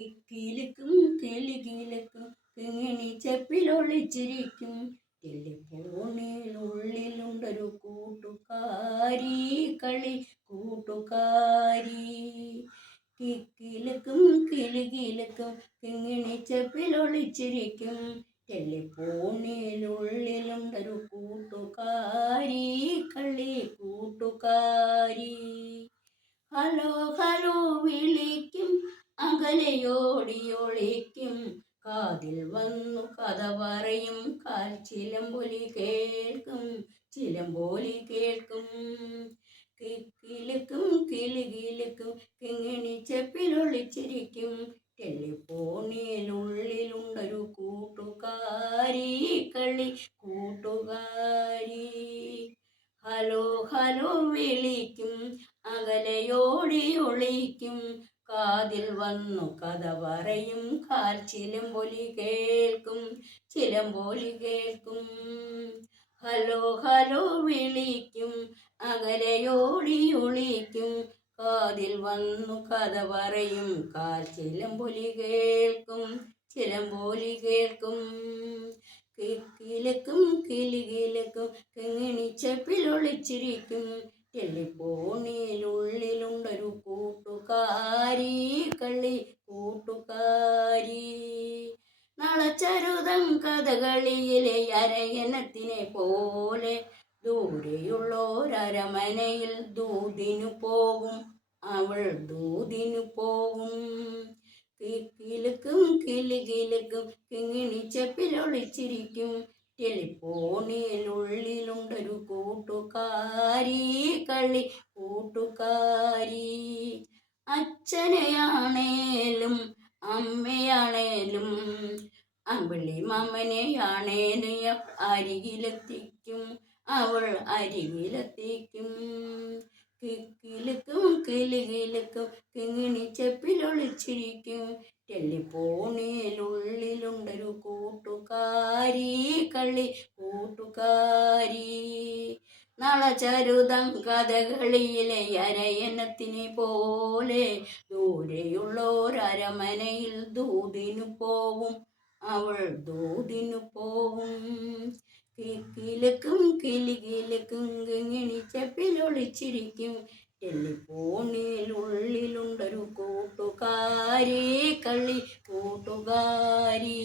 കിക്കിലിക്കും കിലുകിലുക്കും കിങ്ങിണി ചെപ്പിലൊളിച്ചിരിക്കും ടെലിഫോണിനുള്ളിലുണ്ടൊരു കൂട്ടുകാരി കളി കൂട്ടുകാരി. കിക്കിലിക്കും കിലുകിലുക്കും കിങ്ങിണി ചെപ്പിലൊളിച്ചിരിക്കും ടെലിഫോണിനുള്ളിലുണ്ടൊരു കൂട്ടുകാരി കളി കൂട്ടുകാരി. ഹലോ ഹലോ വിളിക്കും അകലെയോടിയൊളിക്കും കാതിൽ വന്നു കഥ പറയും കാൽച്ചിലമ്പൊലി കേൾക്കും ചിലമ്പൊലി കേൾക്കും. കിക്കിലിക്കും കിലുകിലുക്കും കിങ്ങിണി ചെപ്പിലൊളിച്ചിരിക്കും ടെലിഫോണിനുള്ളിലുണ്ടൊരു കൂട്ടുകാരി കളി കൂട്ടുകാരി. ഹലോ ഹലോ വിളിക്കും അകലെയോടി ഒളിക്കും കാതിൽ വന്നു കഥ പറയും കാൽച്ചിലമ്പൊലി കേൾക്കും ചിലമ്പൊലി കേൾക്കും. ഹലോ ഹലോ വിളിക്കും അകലെയോടി ഒളിക്കും കാതിൽ വന്നു കഥ പറയും കാൽച്ചിലമ്പൊലി കേൾക്കും ചിലമ്പൊലി കേൾക്കും. കിക്കിലിക്കും കിലുകിലുക്കും കിങ്ങിണി ചെപ്പിലൊളിച്ചിരിക്കും ടെലിഫോണിനുള്ളിലുണ്ടൊരു കൂട്ടുകാരി കളി കൂട്ടുകാരി. നളചരുതം കഥകളിയിലെ അരയന്നത്തിനെ പോലെ ദൂരെയുള്ളോരമനയിൽ ദൂതിനു പോകും അവൾ ദൂതിനു പോകും. കിക്കിലിക്കും കിലുകിലുക്കും കിങ്ങിണി ചെപ്പിലൊളിച്ചിരിക്കും ടെലിഫോണിനുള്ളിലുണ്ടൊരു കൂട്ടുകാരി കളി കൂട്ടുകാരി. അച്ഛനെയാണേലും അമ്മയാണേലും അമ്പിളി മാമനെയാണേലും അരികിലെത്തിക്കും അവൾ അരികിലെത്തിക്കും. കിക്കിലിക്കും കിലുകിലുക്കും കിങ്ങിണി ചെപ്പിലൊളിച്ചിരിക്കും ടെലിഫോണിനുള്ളിലുണ്ടൊരു കൂട്ടുകാരി കളി കൂട്ടുകാരി. നളചരുതം കഥകളിയിലെ അരയന്നത്തിനെ പോലെ ദൂരെയുള്ളോരമനയിൽ ദൂതിനു പോകും അവൾ ദൂതിനു പോകും. കിക്കിലിക്കും കിലുകിലുക്കും കിങ്ങിണി ചെപ്പിലൊളിച്ചിരിക്കും ടെലിഫോണിനുള്ളിലുണ്ടൊരു കൂട്ടുകാരി കളി കൂട്ടുകാരി.